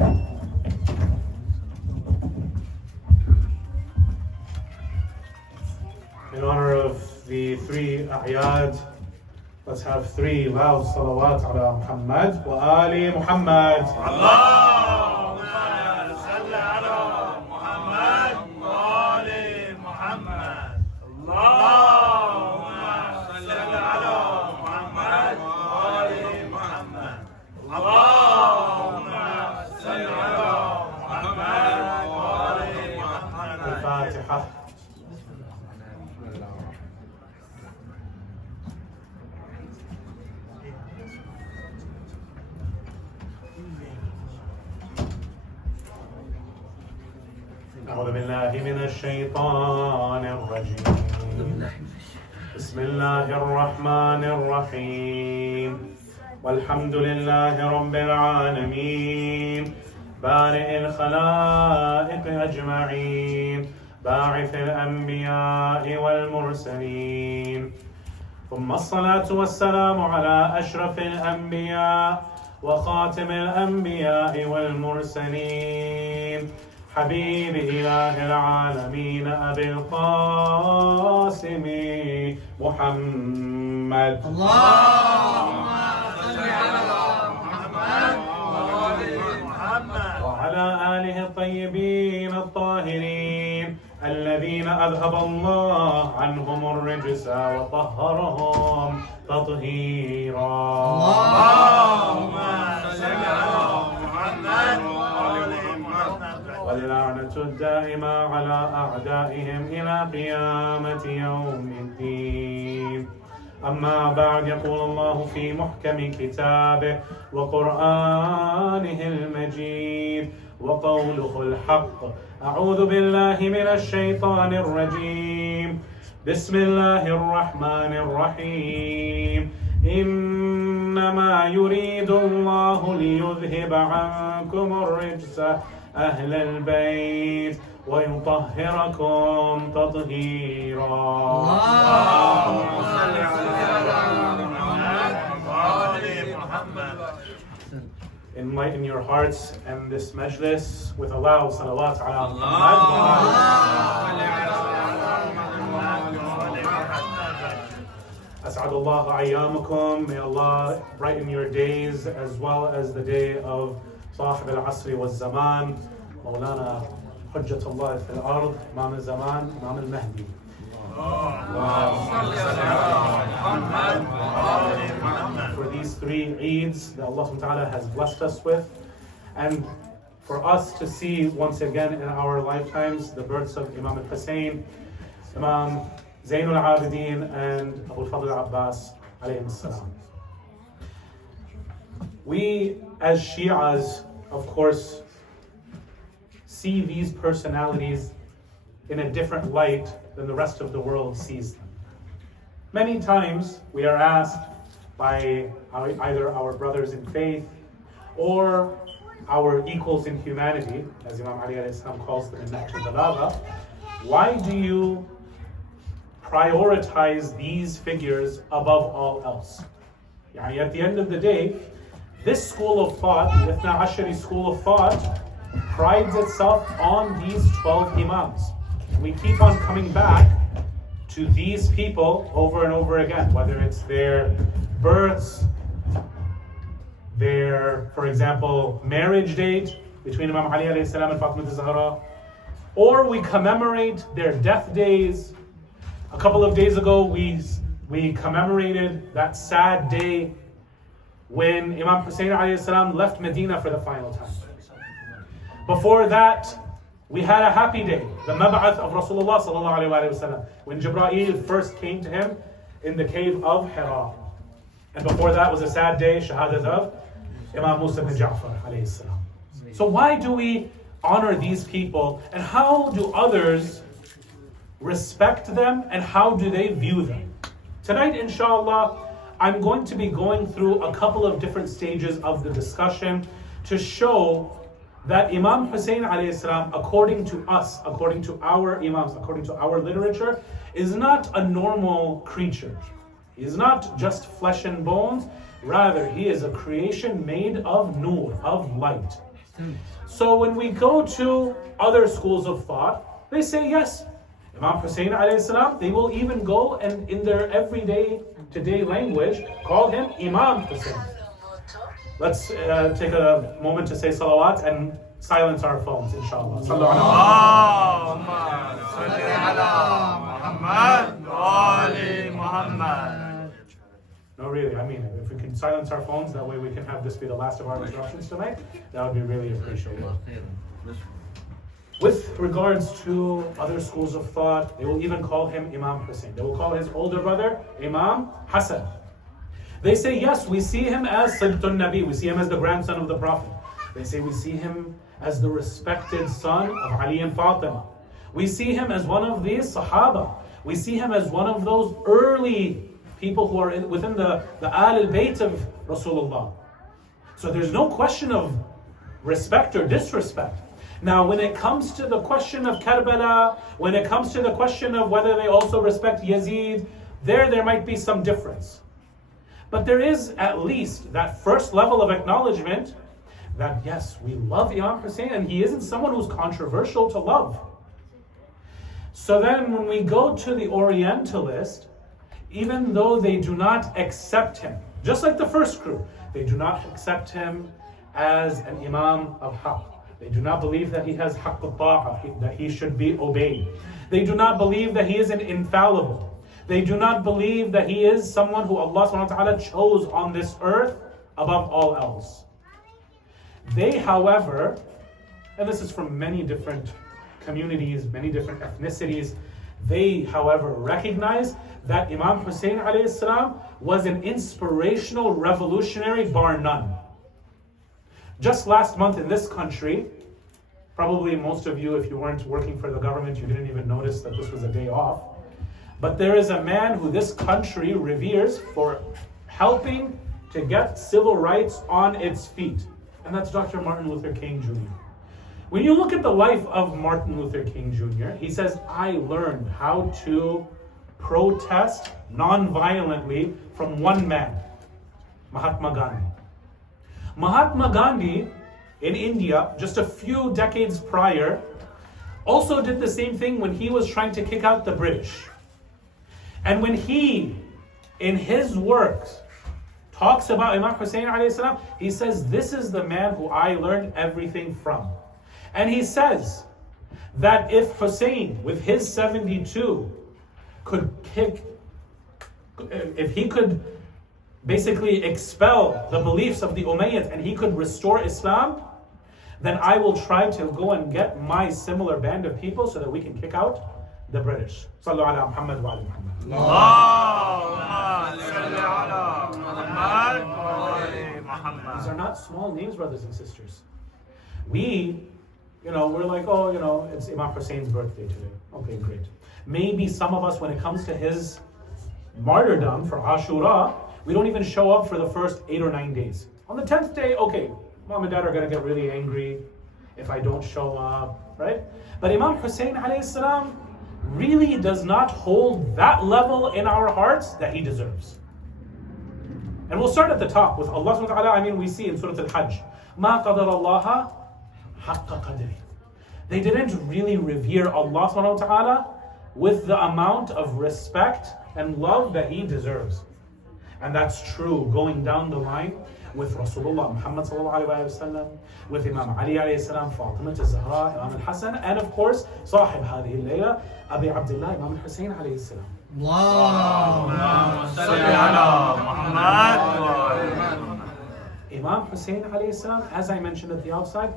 In honor of the three a'yad, let's have three loud salawat ala Muhammad wa ali Muhammad. Allahumma salli ala Muhammad wa ali Muhammad. Allahumma salli ala Muhammad wa ali Muhammad. Allahumma salli ala Muhammad wa ali Muhammad. Al-Fatiha. أعوذ بالله من الشيطان الرجيم. بسم الله الرحمن الرحيم. والحمد لله رب العالمين بارئ الخلائق أجمعين باعث الأنبياء والمرسلين ثم الصلاة والسلام على أشرف الأنبياء وخاتم الأنبياء والمرسلين حبيب إله العالمين أبي القاسم محمد. اللهم صل على محمد وآل محمد وعلى آله الطيبين الطاهرين الذين أذهب الله عنهم الرجس وطهرهم تطهيرا. اللهم صل على محمد وآل محمد واللعنة الدائمة على أعدائهم إلى قيامة يوم الدين. أما بعد، يقول الله في محكم كتابه وقرآنه المجيد وقوله الحق: أعوذ بالله من الشيطان الرجيم. بسم الله الرحمن الرحيم. إنما يريد الله ليذهب عنكم الرجس أهل البيت ويطهركم تطهيرا. اللهم صل على محمد وآل محمد. Enlighten your hearts and this majlis with a loud salawat ala Muhammad. أسعد الله أيامكم. May Allah brighten your days as well as the day of صاحب العصر والزمان مولانا حجة الله في الأرض إمام الزمان إمام المهدي. For these three Eids that Allah subhanahu wa ta'ala has blessed us with, and for us to see once again in our lifetimes the births of Imam Hussain, Imam Zainul Abidin, and Abu Fadl Abbas alayhim salam. We as Shi'as, of course, see these personalities in a different light than the rest of the world sees them. Many times we are asked by either our brothers in faith or our equals in humanity, as Imam Ali alayhi salam calls them in Nahj al-Balagha, why do you prioritize these figures above all else? At the end of the day, this school of thought, the Ithna Ashari school of thought, prides itself on these 12 Imams. We keep on coming back to these people over and over again, whether it's their births, their, for example, marriage date between Imam Ali alayhi salam and Fatima Al-Zahra, or we commemorate their death days. A couple of days ago, we commemorated that sad day when Imam Hussain alayhi salam left Medina for the final time. Before that, we had a happy day, the Mab'ath of Rasulullah sallallahu alayhi wa sallam, when Jibreel first came to him in the cave of Hira. And before that was a sad day, Shahadat of Imam Musa bin Ja'far alayhi salam. So why do we honor these people, and how do others respect them, and how do they view them? Tonight, inshallah, I'm going to be going through a couple of different stages of the discussion to show that Imam Hussain alayhi salam, according to us, according to our Imams, according to our literature, is not a normal creature. He is not just flesh and bones, rather he is a creation made of nur, of light. So when we go to other schools of thought, they say yes, Imam Hussain alayhi salam, they will even go and in their everyday today language call him Imam Hussain. Let's take a moment to say salawat and silence our phones, inshallah. No, really, I mean, if we can silence our phones, that way we can have this be the last of our instructions tonight, that would be really appreciated. With regards to other schools of thought, they will even call him Imam Hussain. They will call his older brother Imam Hassan. They say, yes, we see him as Sibtun Nabi, we see him as the grandson of the Prophet. They say we see him as the respected son of Ali and Fatima. We see him as one of these Sahaba. We see him as one of those early people who are within the Al-Bayt of Rasulullah. So there's no question of respect or disrespect. Now, when it comes to the question of Karbala, when it comes to the question of whether they also respect Yazid, there might be some difference. But there is at least that first level of acknowledgement that yes, we love Imam Hussain and he isn't someone who's controversial to love. So then when we go to the Orientalist, even though they do not accept him, just like the first crew, they do not accept him as an Imam of Haqq. They do not believe that he has haqq al-ta'a, that he should be obeyed. They do not believe that he is an infallible. They do not believe that he is someone who Allah subhanahu wa ta'ala chose on this earth above all else. They, however, and this is from many different communities, many different ethnicities, they, however, recognize that Imam Hussain alayhi salam was an inspirational revolutionary bar none. Just last month in this country, probably most of you, if you weren't working for the government, you didn't even notice that this was a day off. But there is a man who this country reveres for helping to get civil rights on its feet. And that's Dr. Martin Luther King Jr. When you look at the life of Martin Luther King Jr., he says, I learned how to protest non-violently from one man, Mahatma Gandhi. Mahatma Gandhi in India, just a few decades prior, also did the same thing when he was trying to kick out the British. And when he, in his works, talks about Imam Hussain alayhi salam, he says, this is the man who I learned everything from. And he says that if Hussain, with his 72, if he could basically expel the beliefs of the Umayyads and he could restore Islam, then I will try to go and get my similar band of people so that we can kick out the British. Sallu ala Muhammad wa ala Muhammad. These are not small names, brothers and sisters. We're like, it's Imam Hussein's birthday today. Okay, great. Maybe some of us, when it comes to his martyrdom for Ashura, we don't even show up for the first 8 or 9 days. On the 10th day, okay, mom and dad are going to get really angry if I don't show up, right? But Imam Hussain alayhi salam really does not hold that level in our hearts that he deserves. And we'll start at the top with Allah subhanahu wa ta'ala. We see in Surah Al-Hajj, مَا قَدَرَ اللَّهَ حَقَّ قَدْرِهِ. They didn't really revere Allah subhanahu wa ta'ala with the amount of respect and love that he deserves. And that's true going down the line with Rasulullah Muhammad sallallahu alayhi wa sallam, with Imam Ali alayhi salam, Fatima Al-Zahra, Imam Al-Hassan, and of course, Sahib Hadihi al-Layla, Abi Abdullah, Imam Hussain alayhi salam. Imam Hussain alayhi salam, as I mentioned at the outside,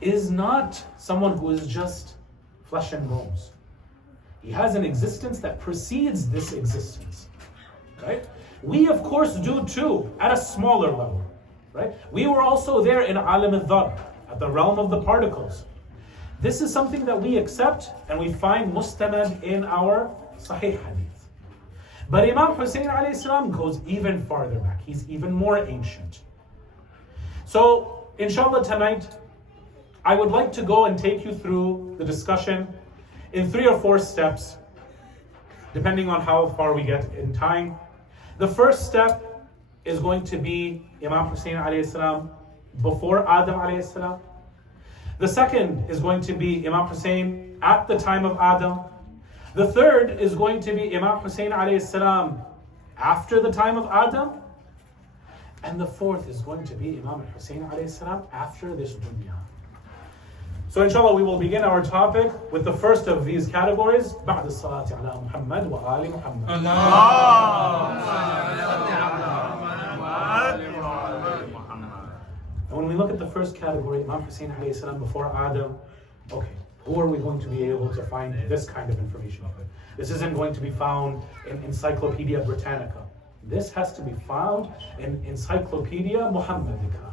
is not someone who is just flesh and bones. He has an existence that precedes this existence, right? We of course do too, at a smaller level, right? We were also there in Alam al-Dhar, at the realm of the particles. This is something that we accept and we find mustanad in our Sahih Hadith. But Imam Hussain alayhi salam goes even farther back. He's even more ancient. So, inshallah tonight, I would like to go and take you through the discussion in 3 or 4 steps, depending on how far we get in time. The first step is going to be Imam Hussain alayhi salam before Adam alayhi salam. The second is going to be Imam Hussain at the time of Adam. The third is going to be Imam Hussain alayhi salam after the time of Adam. And the fourth is going to be Imam Hussain alayhi salam after this dunya. So inshallah we will begin our topic with the first of these categories. بعد الصلاة على محمد وآل محمد. And when we look at the first category, Imam Hussain alayhi salam before Adam, okay, who are we going to be able to find this kind of information of it? This isn't going to be found in Encyclopedia Britannica. This has to be found in Encyclopedia Muhammadica.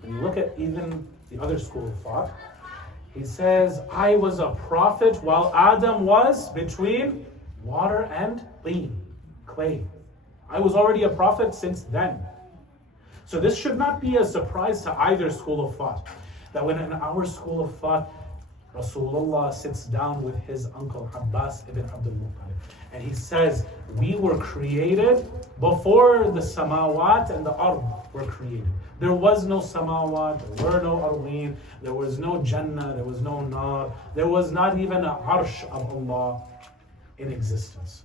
When you look at even the other school of thought, he says, I was a prophet while Adam was between water and clay. I was already a prophet since then. So this should not be a surprise to either school of thought. That when in our school of thought, Rasulullah sits down with his uncle Abbas ibn Abdul Muttalib, and he says, we were created before the samawat and the ard were created. There was no samawat, there were no arween, there was no jannah, there was no nar, there was not even an arsh of Allah in existence.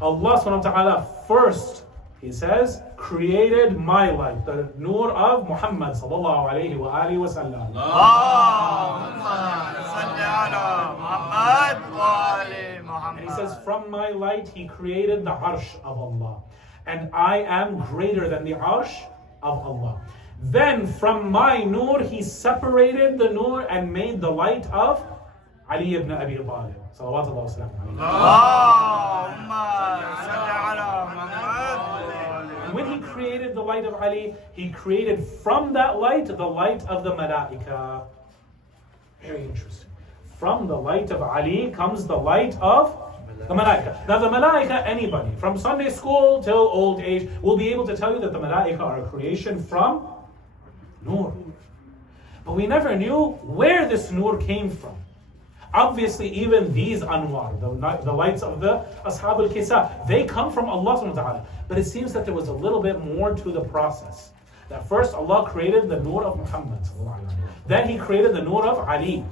Allah subhanahu wa ta'ala first, he says, created my light, the nur of Muhammad sallallahu alayhi wa alihi wa sallam. And he says, from my light he created the arsh of Allah. And I am greater than the arsh of Allah. Then from my nur he separated the nur and made the light of Ali ibn Abi Talib. Salawatullah wa sallam alayhi. When he created the light of Ali, he created from that light the light of the malaika. Very interesting. From the light of Ali comes the light of the malaika. Now the malaika, anybody from Sunday school till old age will be able to tell you that the malaika are a creation from nur. But we never knew where this nur came from. Obviously, even these anwar, the lights of the Ashab al-Kisa, they come from Allah subhanahu wa ta'ala. But it seems that there was a little bit more to the process. That first Allah created the nur of Muhammad. Then he created the nur of Ali.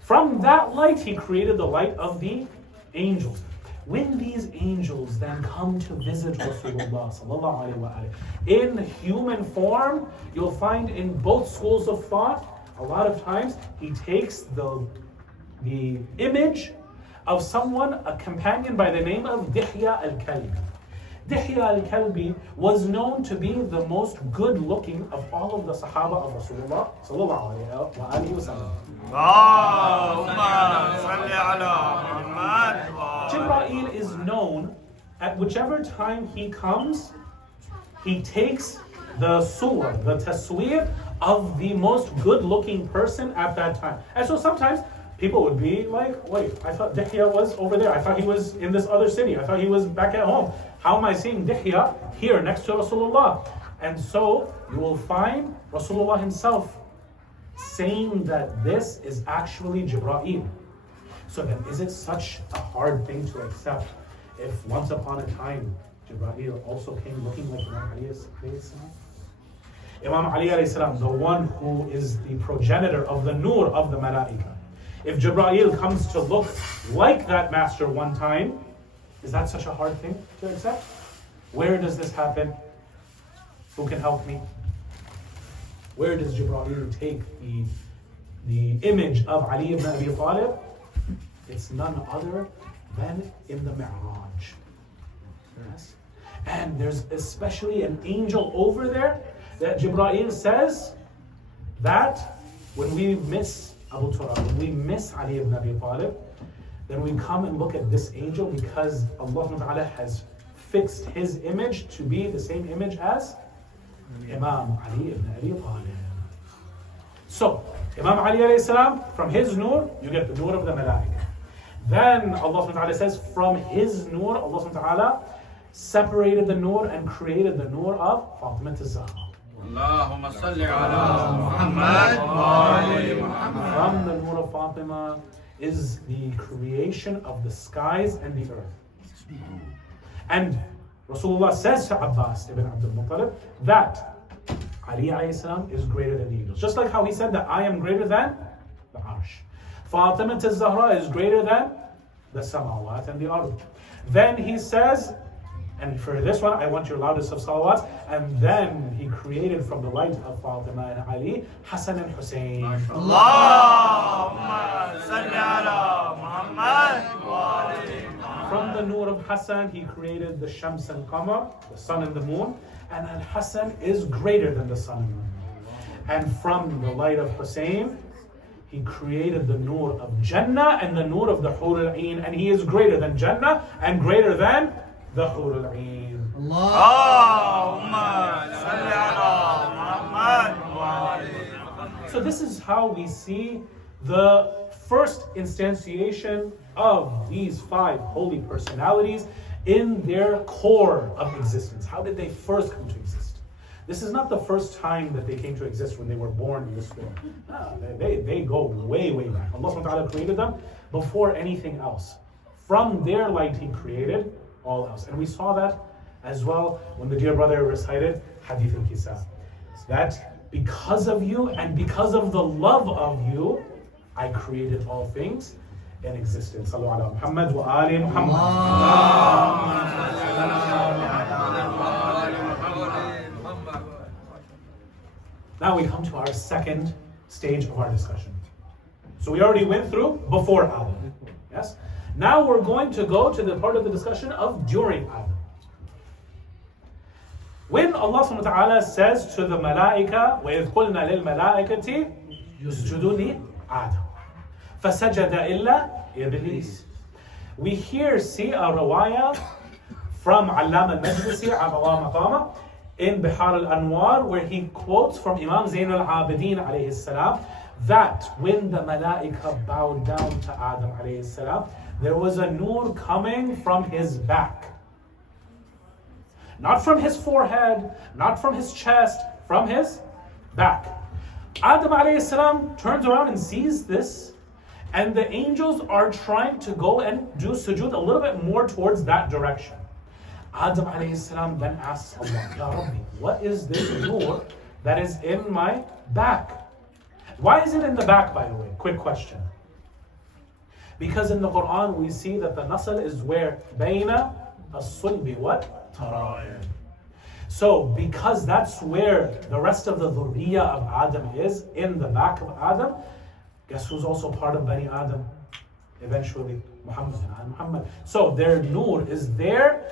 From that light, he created the light of the angels. When these angels then come to visit Rasulullah sallallahu alaihi wasallam in human form, you'll find in both schools of thought, a lot of times he takes the image of someone, a companion by the name of Dihya al-Kalbi. Dihya al-Kalbi was known to be the most good-looking of all of the Sahaba of Rasulullah sallallahu alaihi wasallam. Jibreel is known at whichever time he comes, he takes the surah, the tasweer of the most good-looking person at that time. And so sometimes people would be like, wait, I thought Dihya was over there. I thought he was in this other city. I thought he was back at home. How am I seeing Dihya here next to Rasulullah? And so you will find Rasulullah himself saying that this is actually Jibreel. So then is it such a hard thing to accept if once upon a time Jibreel also came looking like Imam Ali alayhi salam? Imam Ali alayhi salam, the one who is the progenitor of the nur of the malaika. If Jibreel comes to look like that master one time, is that such a hard thing to accept? Where does this happen? Who can help me? Where does Jibreel take the image of Ali ibn Abi Talib? It's none other than in the Mi'raj. Yes. And there's especially an angel over there that Jibreel says that when we miss Abu Turab, when we miss Ali ibn Abi Talib, then we come and look at this angel because Allah has fixed his image to be the same image as Imam Ali ibn Abi Talib. So, Imam Ali alayhi salam, from his nur, you get the nur of the malaika. Then Allah says, from his nur, Allah separated the nur and created the nur of Fatima al-Zahra. Allahumma salli ala Muhammad wa ali Muhammad. From the nur of Fatima is the creation of the skies and the earth. And Rasulullah says to Abbas ibn Abdul Muttalib that Ali alayhi salam is greater than the angels. Just like how he said that I am greater than the Arsh. Fatima Al-Zahra is greater than the Samawat and the Ard. Then he says, and for this one, I want your loudest of salawats. And then he created from the light of Fatima and Ali, Hassan and Hussain. Allahumma salli ala Muhammad wa ali Muhammad. From the nur of Hassan, he created the Shams and Qamar, the sun and the moon. And Al-Hassan is greater than the sun and the moon. And from the light of Hussain, he created the nur of Jannah and the nur of the Hur al-Ain. And he is greater than Jannah and greater than the Hur al-Ain. Allahumma salli ala Muhammad wa ali Muhammad. So this is how we see the first instantiation of these five holy personalities in their core of existence. How did they first come to exist? This is not the first time that they came to exist when they were born in this world. No, they go way, way back. Allah subhanahu wa ta'ala created them before anything else. From their light He created all else. And we saw that as well when the dear brother recited Hadith al-Kisa. That because of you and because of the love of you, I created all things in existence. Sallu ala Muhammad wa ali Muhammad. Now we come to our second stage of our discussion. So we already went through before Adam. Yes? Now we're going to go to the part of the discussion of during Adam. When Allah subhanahu wa ta'ala says to the malaika, وَإِذْ قُلْنَا لِلْمَلَائِكَةِ يُسْجُدُوا لِآدَمَ فَسَجَدَ إِلَّا إِبْلِيسَ. We here see a riwayah from Allama al-Majlisi, Allah maqama, in Bihar al-Anwar, where he quotes from Imam Zain al-Abidin alayhi salam, that when the malaika bowed down to Adam alayhi salam, there was a nur coming from his back. Not from his forehead, not from his chest, from his back. Adam alayhi salam turns around and sees this, and the angels are trying to go and do sujood a little bit more towards that direction. Adam alayhi salam then asks Allah, Ya Rabbi, what is this nur that is in my back? Why is it in the back, by the way? Quick question. Because in the Quran we see that the nasl is where bayna as-sulbi what? Tara'in. So because that's where the rest of the dhurriya of Adam is, in the back of Adam, guess who's also part of Bani Adam? Eventually, Muhammad. So their nur is there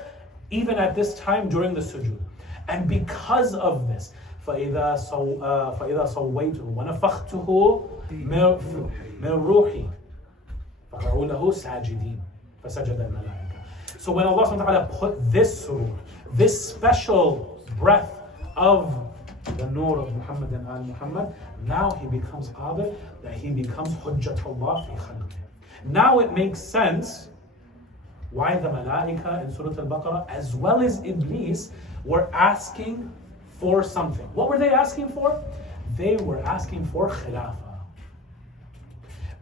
even at this time during the sujood. And because of this, فَإِذَا صَوَّيْتُهُ وَنَفَخْتُهُ مِنْ رُوحِي فَقَعُوا لَهُ سَاجِدِينَ فَسَجَدَ الْمَلَائِكَةُ. So when Allah subhanahu wa ta'ala put this surah, this special breath of the nur of Muhammad and al-Muhammad, now he becomes qadir, that he becomes hujjatullah fi khalqih. Now it makes sense why the malaika in Surah Al-Baqarah as well as Iblis were asking for something. What were they asking for? They were asking for khilafah.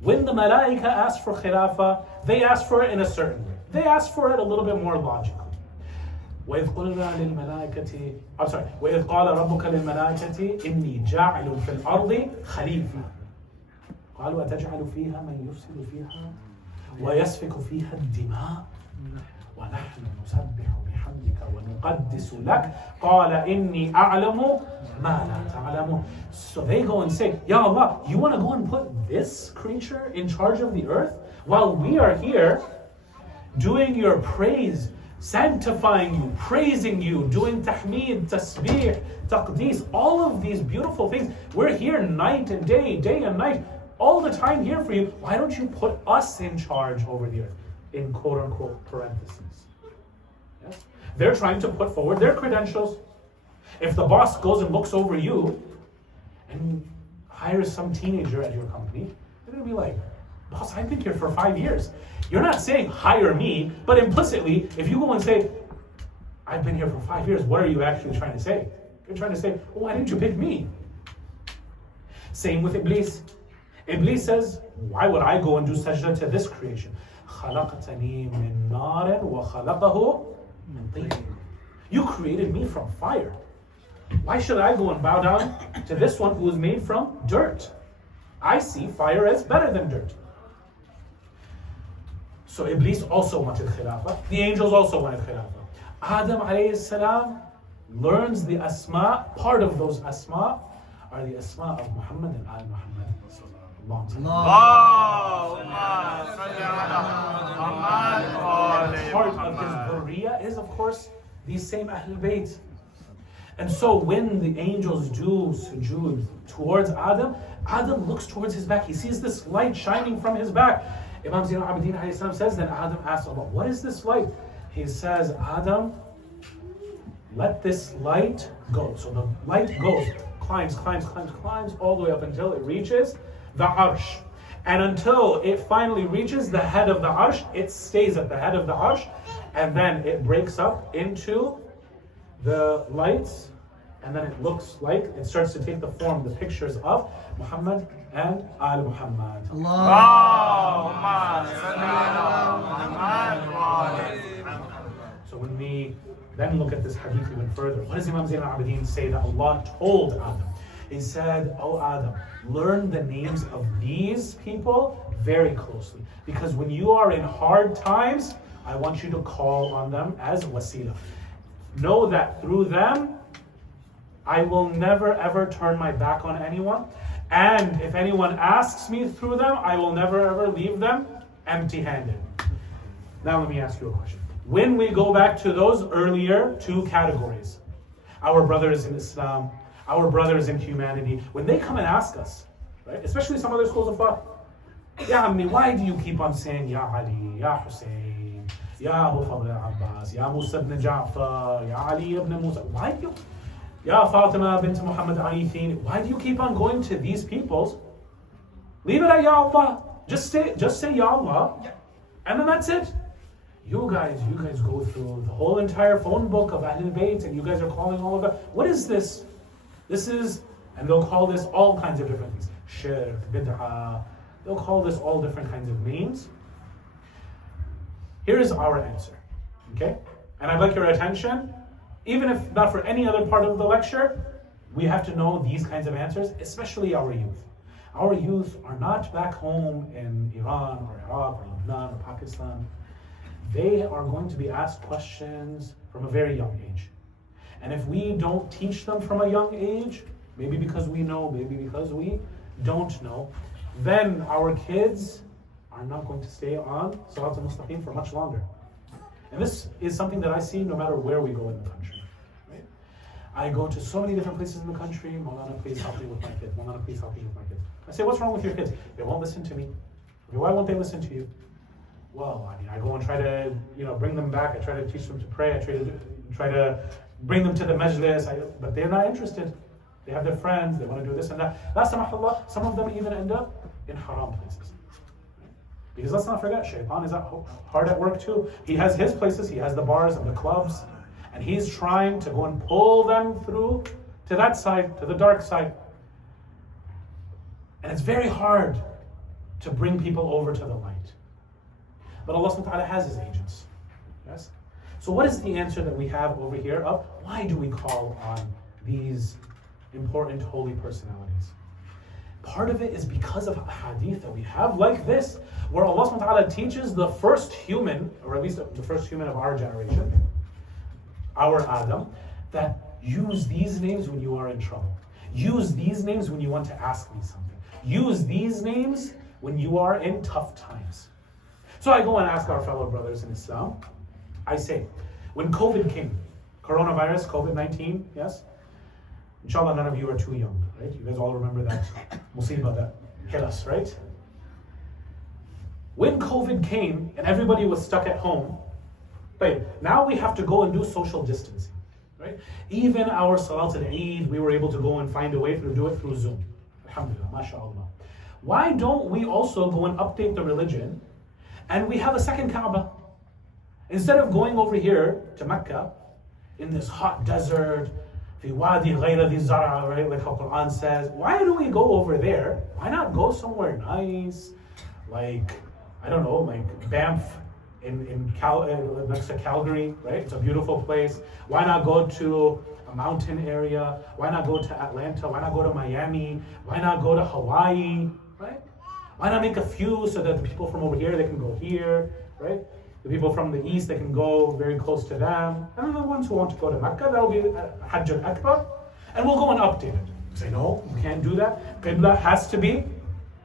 When the malaika asked for khilafah, they asked for it in a certain way. They asked for it a little bit more logically. وَإِذْ قُلْنَا لِلْمَلَائِكَةِ وَإِذْ قَالَ رَبُّكَ لِلْمَلَائِكَةِ إِنِّي جَاعِلٌ فِي الْأَرْضِ خَلِيفَةً قالوا أتجعل فيها من يفسد فيها ويسفك فيها الدماء ونحن نسبح بحمدك ونقدس لك قال إني أعلم ما لا تعلمون. So they go and say, Ya Allah, you want to go and put this creature in charge of the earth while we are here doing your praise, sanctifying you, praising you, doing tahmeed, tasbih, taqdees, all of these beautiful things. We're here night and day, day and night, all the time here for you. Why don't you put us in charge over here? In quote unquote parentheses. Yes? They're trying to put forward their credentials. If the boss goes and looks over you and hires some teenager at your company, they're going to be like, boss, I've been here for 5 years. You're not saying hire me, but implicitly, if you go and say, I've been here for 5 years, what are you actually trying to say? You're trying to say, oh, why didn't you pick me? Same with Iblis. Iblis says, why would I go and do sajda to this creation? خَلَقْتَنِي مِن نَارٍ وَخَلَقَهُ مِن طِينٍ. You created me from fire. Why should I go and bow down to this one who is made from dirt? I see fire as better than dirt. So Iblis also wanted Khilafah. The angels also wanted Khilafah. Adam alayhi salam learns the asma. Part of those asma are the asma of Muhammad and Al Muhammad. Part of his dhurriya is, of course, these same Ahlul Bayt. And so when the angels do sujood towards Adam, Adam looks towards his back. He sees this light shining from his back. Imam Zain al-Abidin alayhi salam says, then Adam asks Allah, what is this light? He says, Adam, let this light go. So the light goes, climbs all the way up until it reaches the arsh. And until it finally reaches the head of the arsh, it stays at the head of the arsh, and then it breaks up into the lights, and then it looks like it starts to take the form, the pictures of Muhammad and Al Muhammad. So when we then look at this hadith even further, what does Imam Zain al-Abidin say that Allah told Adam? He said, "Oh Adam, learn the names of these people very closely, because when you are in hard times, I want you to call on them as wasila. Know that through them, I will never ever turn my back on anyone. And if anyone asks me through them, I will never ever leave them empty-handed." Now let me ask you a question. When we go back to those earlier two categories, our brothers in Islam, our brothers in humanity, when they come and ask us, right, especially some other schools of thought, Ya Ammi, why do you keep on saying Ya Ali, Ya Hussain, Ya Abu Fadl Abbas, Ya Musa ibn Ja'far, Ya Ali ibn Musa? Why do you, Ya Fatima bint Muhammad Ali Thin, why do you keep on going to these peoples? Leave it at Ya Allah. Just say Ya Allah, and then that's it. You guys go through the whole entire phone book of Ahlul Bayt, and you guys are calling all of that. What is this? This is, and they'll call this all kinds of different things. Shirk, bid'ah. They'll call this all different kinds of names. Here is our answer, okay? And I'd like your attention, even if not for any other part of the lecture, we have to know these kinds of answers, especially our youth. Our youth are not back home in Iran or Iraq or Lebanon or Pakistan. They are going to be asked questions from a very young age. And if we don't teach them from a young age, maybe because we know, maybe because we don't know, then our kids are not going to stay on Sirat al-Mustaqim for much longer. And this is something that I see no matter where we go in the country. Right? I go to so many different places in the country. Maulana, please help me with my kids. Maulana, please help me with my kids. I say, what's wrong with your kids? They won't listen to me. Okay, why won't they listen to you? Well, I mean, I go and try to, bring them back. I try to teach them to pray. I try to bring them to the majlis, but they're not interested. They have their friends, they want to do this and that. La samahullah, some of them even end up in haram places. Because let's not forget, Shaitan is hard at work too. He has his places, he has the bars and the clubs, and he's trying to go and pull them through to that side, to the dark side. And it's very hard to bring people over to the light. But Allah subhanahu wa ta'ala has his agents. Yes? So what is the answer that we have over here of why do we call on these important holy personalities? Part of it is because of a hadith that we have like this, where Allah subhanahu wa ta'ala teaches the first human, or at least the first human of our generation, our Adam, that use these names when you are in trouble. Use these names when you want to ask me something. Use these names when you are in tough times. So I go and ask our fellow brothers in Islam, I say, when COVID came, coronavirus, COVID-19, yes? Inshallah, none of you are too young, right? You guys all remember that musibah that hit us, right? When COVID came and everybody was stuck at home, right, now we have to go and do social distancing, right? Even our Salat al-Eid, we were able to go and find a way to do it through Zoom. Alhamdulillah, mashallah. Why don't we also go and update the religion and we have a second Kaaba? Instead of going over here to Mecca, in this hot desert, fi wadi ghayra dhi zara, right, like how Quran says, why do we go over there? Why not go somewhere nice, like, I don't know, like Banff next to Calgary, right? It's a beautiful place. Why not go to a mountain area? Why not go to Atlanta? Why not go to Miami? Why not go to Hawaii, right? Why not make a few so that the people from over here, they can go here, right? The people from the east, they can go very close to them. And the ones who want to go to Mecca, that'll be Hajj al-Akbar. And we'll go and update it. Say, no, you can't do that. Qibla has to be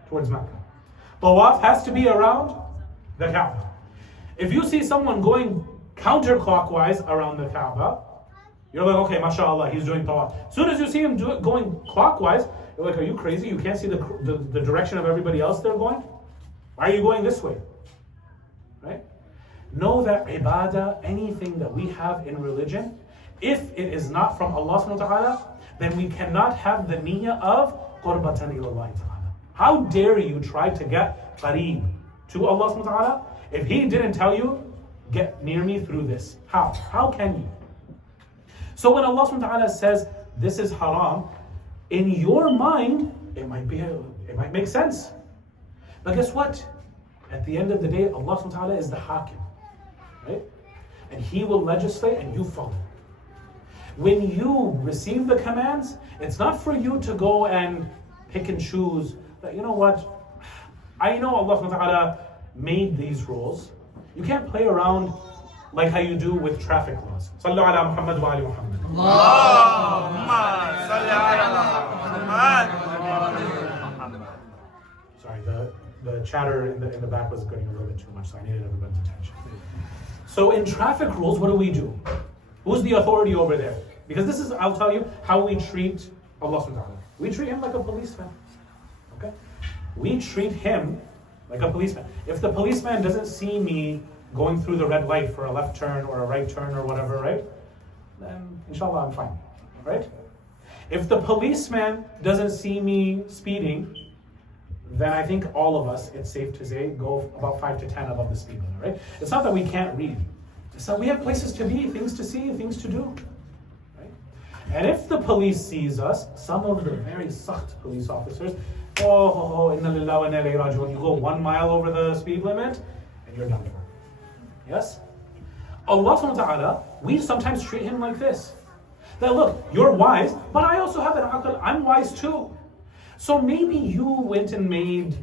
towards Mecca. Tawaf has to be around the Kaaba. If you see someone going counterclockwise around the Kaaba, you're like, okay, mashallah, he's doing tawaf. As soon as you see him going clockwise, you're like, are you crazy? You can't see the direction of everybody else they're going? Why are you going this way? Right? Know that ibadah, anything that we have in religion, if it is not from Allah subhanahu wa ta'ala, then we cannot have the niyyah of qurbatan ilallah ta'ala. How dare you try to get qareeb to Allah subhanahu wa ta'ala if He didn't tell you, get near me through this? How? How can you? So when Allah subhanahu wa ta'ala says, this is haram, in your mind, it might make sense. But guess what? At the end of the day, Allah subhanahu wa ta'ala is the hakim. Right? And He will legislate and you follow. When you receive the commands, it's not for you to go and pick and choose that, you know what, I know Allah subhanahu wa ta'ala made these rules. You can't play around like how you do with traffic laws. Sallu ala Muhammad wa ali Muhammad. Allahumma salli ala Muhammad. Sorry, the chatter in the back was getting a little bit too much, so I needed everybody's attention. So in traffic rules, what do? Who's the authority over there? Because this is, I'll tell you, how we treat Allah subhanahu wa ta'ala. We treat Him like a policeman. Okay? We treat Him like a policeman. If the policeman doesn't see me going through the red light for a left turn or a right turn or whatever, right? Then inshallah I'm fine. Right? If the policeman doesn't see me speeding, then I think all of us, it's safe to say, go about 5 to 10 above the speed limit, right? It's not that we can't read. It's that we have places to be, things to see, things to do, right? And if the police sees us, some of the very sakht police officers, inna lillahi wa inna ilayhi raji'un, you go 1 mile over the speed limit, and you're done for. Yes? Allah subhanahu wa ta'ala, we sometimes treat Him like this. That look, you're wise, but I also have an aql, I'm wise too. So maybe you went and made,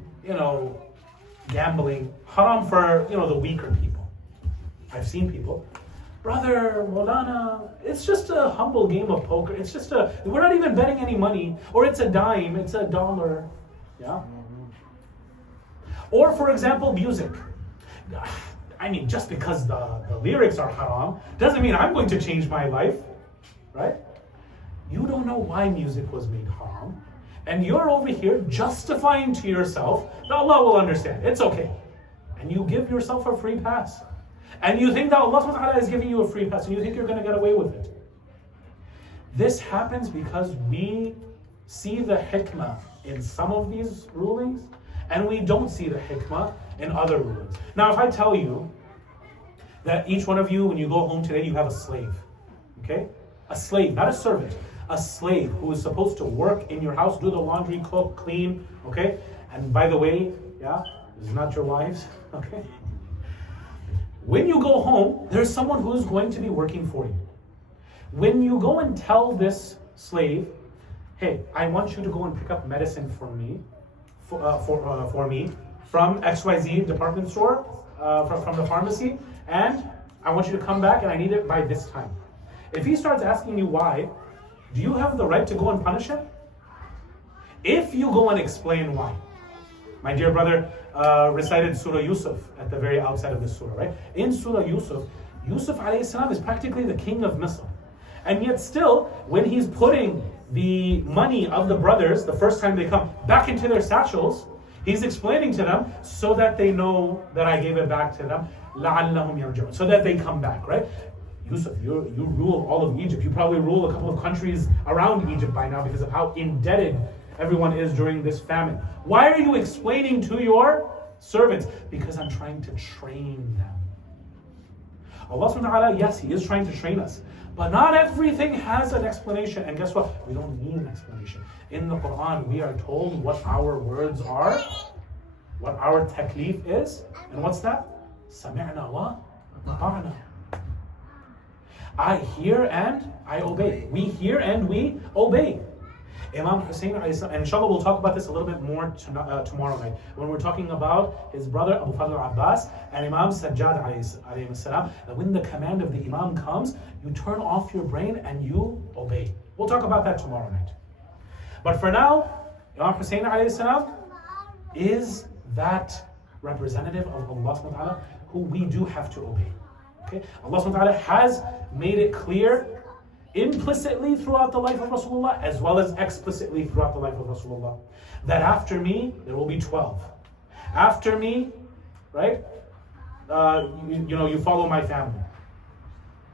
gambling haram for, the weaker people. I've seen people, brother, Maulana, it's just a humble game of poker. It's just we're not even betting any money. Or it's a dime, it's a dollar. Yeah? Or for example, music. I mean, just because the lyrics are haram, doesn't mean I'm going to change my life. Right? You don't know why music was made haram. And you're over here justifying to yourself that Allah will understand. It's okay. And you give yourself a free pass. And you think that Allah subhanahu wa ta'ala is giving you a free pass and you think you're going to get away with it. This happens because we see the hikmah in some of these rulings and we don't see the hikmah in other rulings. Now, if I tell you that each one of you, when you go home today, you have a slave. Okay? A slave, not a servant. A slave who is supposed to work in your house, do the laundry, cook, clean, okay? And by the way, this is not your wives, okay? When you go home, there's someone who's going to be working for you. When you go and tell this slave, hey, I want you to go and pick up medicine for me, for me, from XYZ department store, from the pharmacy, and I want you to come back and I need it by this time. If he starts asking you why, do you have the right to go and punish him? If you go and explain why. My dear brother recited Surah Yusuf at the very outset of this surah, right? In Surah Yusuf, Yusuf alayhi salam is practically the king of Misr. And yet still, when he's putting the money of the brothers, the first time they come, back into their satchels, he's explaining to them so that they know that I gave it back to them, لَعَلَّهُمْ يَرْجِعُونَ, so that they come back, right? Yusuf, you rule all of Egypt. You probably rule a couple of countries around Egypt by now because of how indebted everyone is during this famine. Why are you explaining to your servants? Because I'm trying to train them. Allah subhanahu wa ta'ala, yes, He is trying to train us. But not everything has an explanation. And guess what? We don't need an explanation. In the Quran, we are told what our words are, what our taklif is. And what's that? سَمِعْنَا وَأَطَعْنَا. I hear and I obey. We hear and we obey. Imam Hussain, and inshallah we'll talk about this a little bit more tomorrow night, when we're talking about his brother Abu Fadl al-Abbas and Imam Sajjad alayhi salam, that when the command of the Imam comes, you turn off your brain and you obey. We'll talk about that tomorrow night. But for now, Imam Hussain alayhi salam is that representative of Allah subhanahu wa ta'ala who we do have to obey. Okay? Allah subhanahu wa ta'ala has made it clear implicitly throughout the life of Rasulullah as well as explicitly throughout the life of Rasulullah that after me there will be 12. After me, right? You follow my family.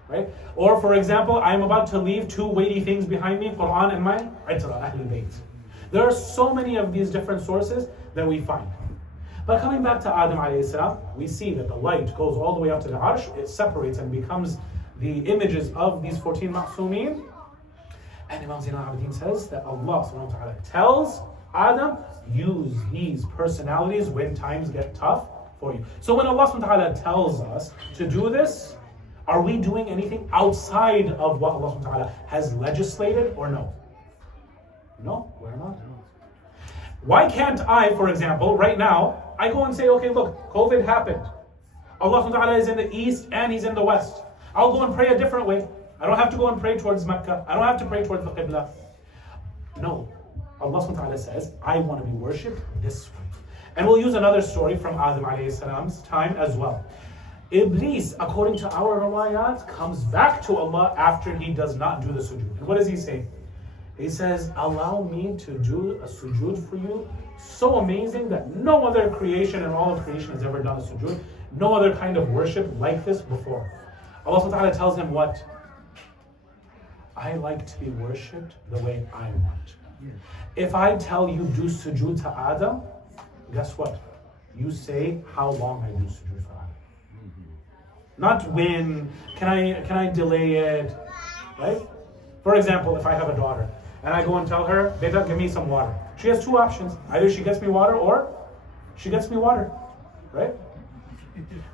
Right? Or for example, I am about to leave 2 weighty things behind me, Quran and my Itra, Ahlul Bayt. There are so many of these different sources that we find. But coming back to Adam alayhi salam, we see that the light goes all the way up to the Arsh, it separates and becomes the images of these 14 Ma'soomeen. And Imam Zain al-Abidin says that Allah subhanahu wa ta'ala tells Adam, use these personalities when times get tough for you. So when Allah subhanahu wa ta'ala tells us to do this, are we doing anything outside of what Allah subhanahu wa ta'ala has legislated or no? No, we're not. Why can't I, for example, right now, I go and say, okay, look, COVID happened. Allah subhanahu wa ta'ala is in the east and He's in the west. I'll go and pray a different way. I don't have to go and pray towards Mecca. I don't have to pray towards the Qibla. No. Allah subhanahu wa ta'ala says, I want to be worshipped this way. And we'll use another story from Adam alayhi salam's time as well. Iblis, according to our riwayat, comes back to Allah after he does not do the sujood. And what does he say? He says, allow me to do a sujood for you so amazing that no other creation in all of creation has ever done a sujood. No other kind of worship like this before. Allah subhanahu wa ta'ala tells him what? I like to be worshipped the way I want. If I tell you do sujood to Adam, guess what? You say how long I do sujood for Adam. Not when, can I delay it, right? For example, if I have a daughter and I go and tell her, Beta, give me some water. She has 2 options. Either she gets me water or she gets me water, right?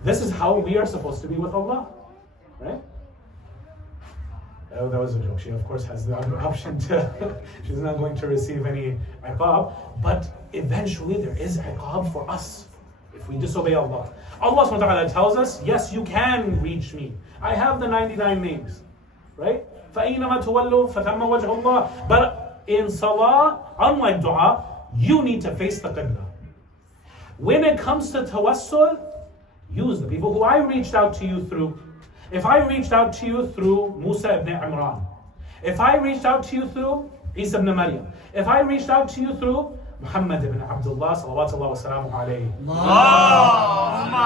This is how we are supposed to be with Allah, right? Oh, that was a joke. She, of course, has the other option to, she's not going to receive any iqab, but eventually there is iqab for us if we disobey Allah. Allah subhanahu wa ta'ala tells us, yes, you can reach me. I have the 99 names, right? فَأَيْنَمَا تُوَلُّوا فَثَمَّ وَجْهُ اللَّهِ. But in salah, unlike dua, you need to face the qibla. When it comes to tawassul, use the people who I reached out to you through. If I reached out to you through Musa ibn Imran, if I reached out to you through Isa ibn Maryam, if I reached out to you through Muhammad ibn Abdullah salawatullah wa salamu alayhi. Allahumma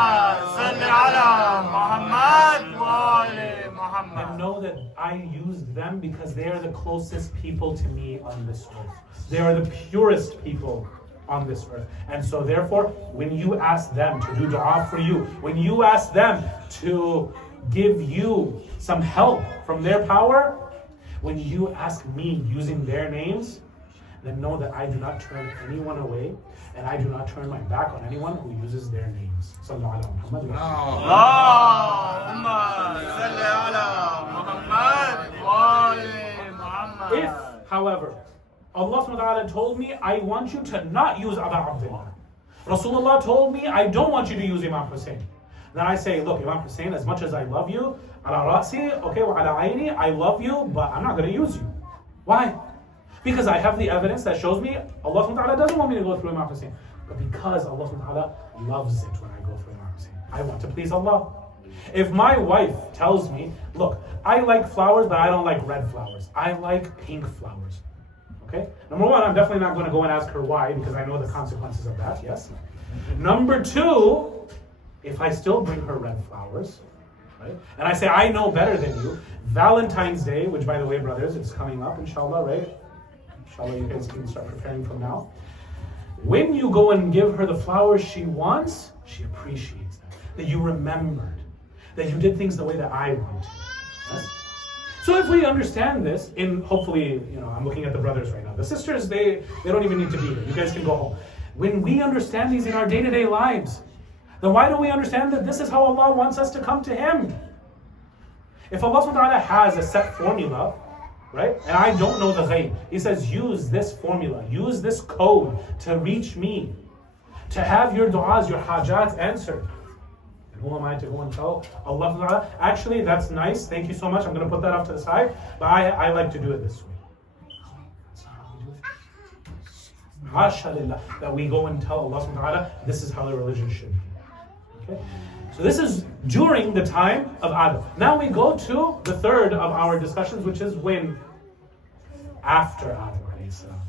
salli ala Muhammad wa ali Muhammad. And know that I used them because they are the closest people to me on this earth. They are the purest people on this earth. And so therefore, when you ask them to do dua for you, when you ask them to give you some help from their power, when you ask me using their names, then know that I do not turn anyone away and I do not turn my back on anyone who uses their names. Sallallahu alaihi Muhammad. Allahumma salli ala Muhammad wa ali Muhammad. If, however, Allah subhanahu wa ta'ala told me, I want you to not use Aba Abdullah. Rasulullah told me, I don't want you to use Imam Hussain. Then I say, look, Imam Hussain, as much as I love you, ala ra'si, okay, wa ala aini, I love you, but I'm not going to use you. Why? Because I have the evidence that shows me Allah subhanahu wa ta'ala doesn't want me to go through Imam Hussain. But because Allah subhanahu wa ta'ala loves it when I go through Imam Hussain. I want to please Allah. If my wife tells me, look, I like flowers, but I don't like red flowers. I like pink flowers. Okay? Number one, I'm definitely not going to go and ask her why, because I know the consequences of that, yes? Number two, if I still bring her red flowers, right? And I say, I know better than you. Valentine's Day, which by the way, brothers, it's coming up, inshallah, right? Inshallah, you guys can start preparing from now. When you go and give her the flowers she wants, she appreciates that you remembered, that you did things the way that I want. Yes? So if we understand this, hopefully, I'm looking at the brothers right now. The sisters, they don't even need to be here. You guys can go home. When we understand these in our day-to-day lives, then why don't we understand that this is how Allah wants us to come to Him? If Allah subhanahu wa ta'ala has a set formula, right, and I don't know the ghaib, He says, use this formula, use this code to reach me, to have your du'as, your hajats answered. And who am I to go and tell Allah subhanahu wa ta'ala, actually that's nice, thank you so much, I'm going to put that off to the side, but I like to do it this way. Hasha lillah, that we go and tell Allah subhanahu wa ta'ala, this is how the religion should be. Okay? So this is during the time of Adam. Now we go to the third of our discussions, which is when? After Adam alayhi salam.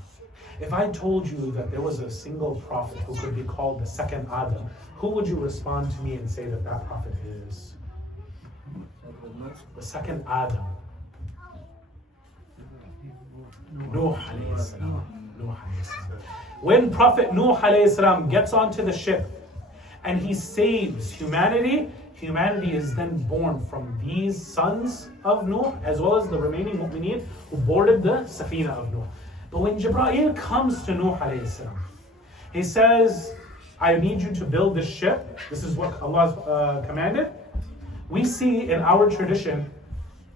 If I told you that there was a single prophet who could be called the second Adam, who would you respond to me and say that that prophet is? The second Adam. Nuh alayhi salam. When Prophet Nuh alayhi salam gets onto the ship and he saves humanity, humanity is then born from these sons of Nuh as well as the remaining mu'mineen who boarded the Safina of Nuh. But when Jibreel comes to Nuh alayhi salam, he says, I need you to build this ship. This is what Allah commanded. We see in our tradition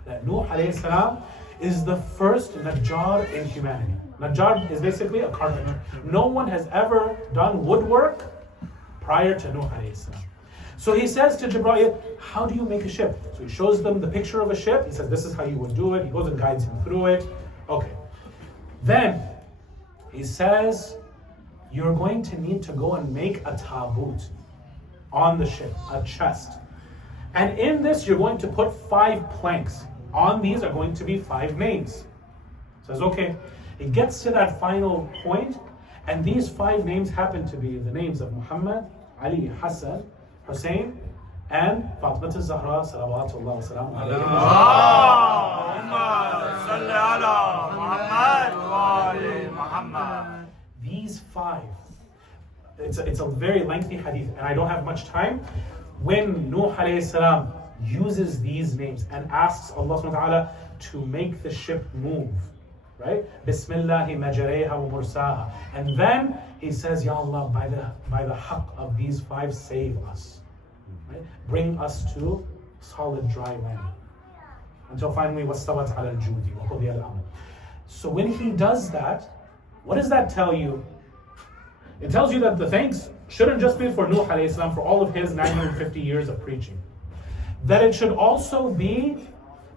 that Nuh alayhi salam is the first Najjar in humanity. Najjar is basically a carpenter. No one has ever done woodwork prior to Nuh alayhi salam. So he says to Jibreel, how do you make a ship? So he shows them the picture of a ship. He says, this is how you would do it. He goes and guides him through it. Okay. Then he says, you're going to need to go and make a tabut on the ship, a chest. And in this, you're going to put 5 planks. On these are going to be 5 names. Says, okay. It gets to that final point, and these 5 names happen to be the names of Muhammad, Ali, Hassan, Hussain, and Fatima Al-Zahra, salawatullah wa salam alayha. These 5, it's a very lengthy hadith, and I don't have much time. When Nuh alayhi salam uses these names and asks Allah subhanahu wa ta'ala to make the ship move, right? Bismillahi majareha wa mursaha. And then he says, Ya Allah, by the haqq of these 5, save us. Right? Bring us to solid dry land. Until finally, wastawat ala al-judi wa qudiya al-amr. So when he does that, what does that tell you? It tells you that the thanks shouldn't just be for Nuh alayhi salam for all of his 950 years of preaching. That it should also be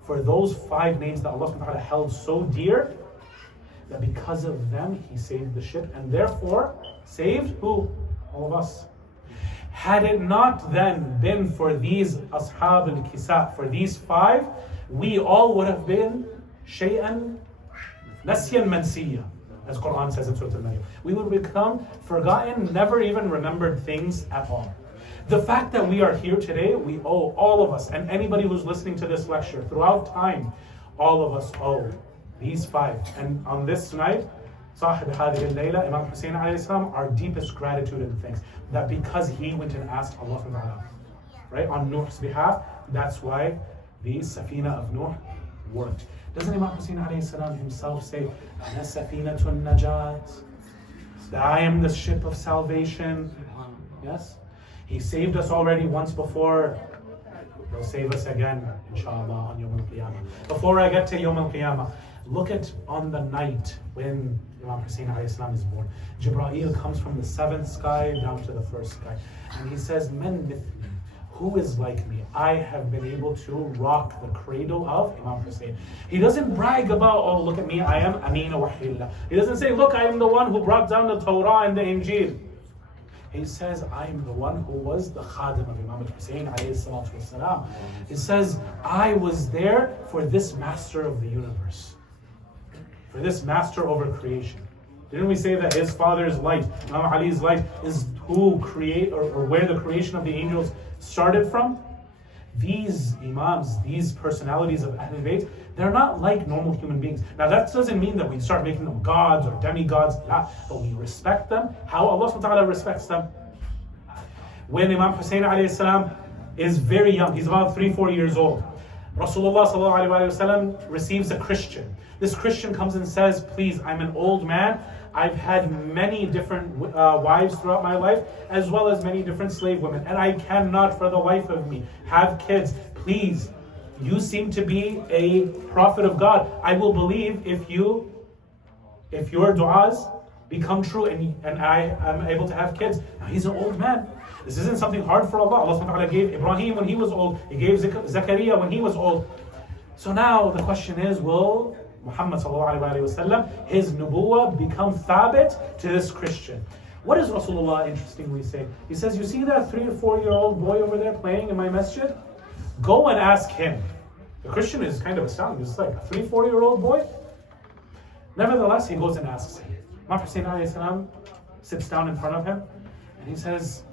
for those 5 names that Allah subhanahu wa ta'ala held so dear, that because of them he saved the ship, and therefore saved who? All of us. Had it not then been for these ashab al-kisa, for these 5, we all would have been shay'an nasyan mansiya, as Quran says in Surah Al-Maryam. We would become forgotten, never even remembered things at all. The fact that we are here today, we owe, all of us, and anybody who's listening to this lecture throughout time, all of us owe these 5. And on this night, Sahib Hadhi al-Layla, Imam Hussain alayhi salam, our deepest gratitude and thanks. That because he went and asked Allah subhanahu wa ta'ala, right, on Nuh's behalf, that's why the Safina of Nuh worked. Doesn't Imam Hussain alayhi salam himself say, Ana Safinatun Najat, that I am the ship of salvation? Yes? He saved us already once before. He'll save us again, inshallah, on Yawm al-Qiyamah. Before I get to Yawm al-Qiyamah, look at on the night when Imam Hussain alayhi salam is born. Jibreel comes from the 7th sky down to the 1st sky. And he says, Men mithli, who is like me? I have been able to rock the cradle of Imam Hussain. He doesn't brag about, oh, look at me, I am Amina Wahyillah. He doesn't say, look, I am the one who brought down the Torah and the Injil. He says, I am the one who was the khadim of Imam Hussain alayhi salatu wasalam. He says, I was there for this master of the universe, for this master over creation. Didn't we say that his father's light, Imam Ali's light, is who create or where the creation of the angels started from? These imams, these personalities of Ahlul Bayt, they're not like normal human beings. Now that doesn't mean that we start making them gods or demigods, but we respect them. How Allah subhanahu wa ta'ala respects them? When Imam Hussain alayhi salam is very young, he's about 3-4 years old, Rasulullah sallallahu alayhi wa sallam receives a Christian. This Christian comes and says, please, I'm an old man, I've had many different wives throughout my life, as well as many different slave women, and I cannot for the life of me have kids. Please, you seem to be a prophet of God. I will believe if your du'as become true and I am able to have kids. Now he's an old man. This isn't something hard for Allah. Allah subhanahu wa ta'ala gave Ibrahim when he was old. He gave Zakaria when he was old. So now the question is, will Muhammad sallallahu alayhi wa sallam, his nubuwwah become thabit to this Christian? What does Rasulullah interestingly say? He says, you see that 3 or 4-year-old boy over there playing in my masjid? Go and ask him. The Christian is kind of astounding. It's like a 3, 4-year-old boy. Nevertheless, he goes and asks him. Imam Hussain alayhi salam sits down in front of him and he says,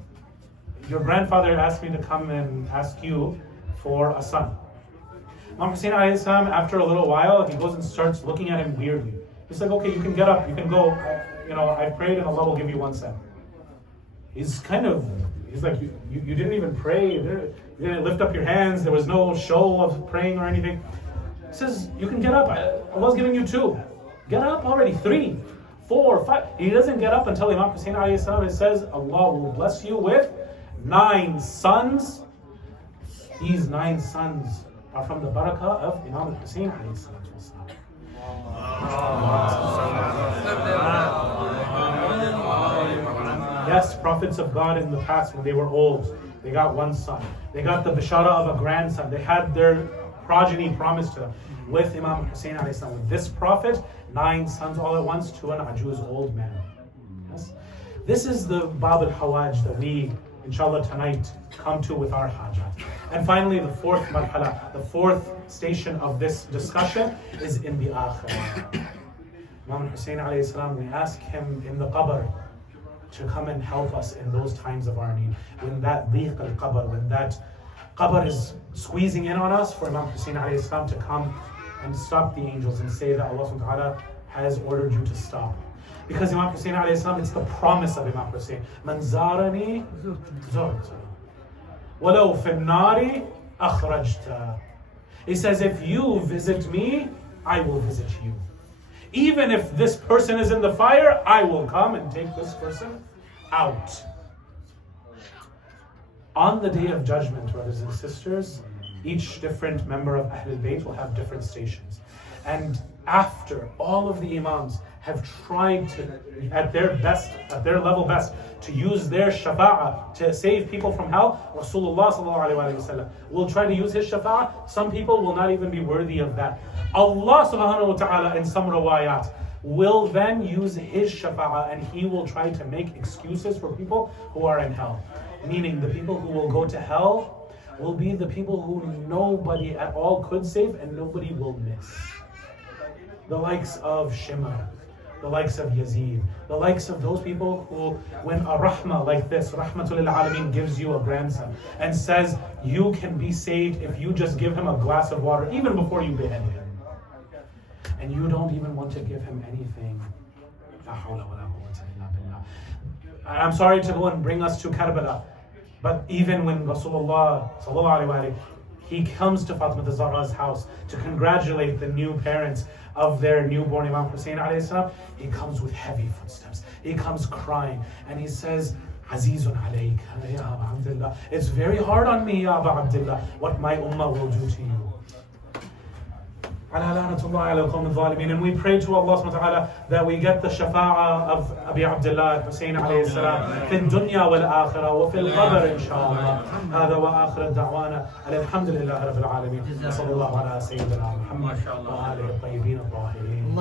your grandfather asked me to come and ask you for a son. Imam Hussain alayhi salam, after a little while, he goes and starts looking at him weirdly. He's like, okay, you can get up, you can go. I prayed and Allah will give you one son. He's like, you didn't even pray. You didn't lift up your hands. There was no show of praying or anything. He says, you can get up. Allah's giving you 2. Get up already. 3, 4, 5. He doesn't get up until Imam Hussain alayhi salam says, Allah will bless you with 9 sons. These 9 sons are from the barakah of Imam Hussain alayhi salam. Yes, prophets of God in the past, when they were old, they got 1 son. They got the bishara of a grandson. They had their progeny promised to them. With Imam Hussain alayhi salam, with this prophet, 9 sons all at once to an ajuz old man. Yes? This is the Bab al-Hawaj that we, inshallah, tonight come to with our hajat. And finally, the 4th marhala, the 4th station of this discussion is in the akhirah. Imam Hussain alayhi salam, we ask him in the qabr to come and help us in those times of our need. When that dhiq al-qabr, when that qabr is squeezing in on us, for Imam Hussain alayhi salam to come and stop the angels and say that Allah subhanahu wa ta'ala has ordered you to stop. Because Imam Hussain alayhi salam, it's the promise of Imam Hussain. Man zarani zurtu. Walau fin nari akhrajta. He says, if you visit me, I will visit you. Even if this person is in the fire, I will come and take this person out. On the day of judgment, brothers and sisters, each different member of Ahlul Bayt will have different stations. And after all of the Imams have tried to, at their level best, to use their shafa'ah to save people from hell, Rasulullah sallallahu alaihi wasallam will try to use his shafa'ah. Some people will not even be worthy of that. Allah subhanahu wa ta'ala in some riwayat will then use his shafa'ah and he will try to make excuses for people who are in hell. Meaning the people who will go to hell will be the people who nobody at all could save and nobody will miss. The likes of Shimar, the likes of Yazid, the likes of those people who, when a rahmah like this, Rahmatul Alameen, gives you a grandson and says you can be saved if you just give him a glass of water even before you behead him. And you don't even want to give him anything. I'm sorry to go and bring us to Karbala, but even when Rasulullah sallallahu alaihi wasallam, he comes to Fatima al-Zahra's house to congratulate the new parents of their newborn Imam Hussain alayhi salam, he comes with heavy footsteps. He comes crying and he says, Azizun alayk, ya Aba Abdullah. It's very hard on me, ya Aba Abdullah, what my ummah will do to you. And we pray to Allah subhanahu wa ta'ala that we get the shafa'ah of Abi Abdullah Hussain alayhi salam في الدنيا والآخرة وفي القبر إن شاء الله. هذا وآخر دعوانا الحمد لله رب العالمين. وصلى الله على سيدنا محمد وآله الطيبين الطاهرين.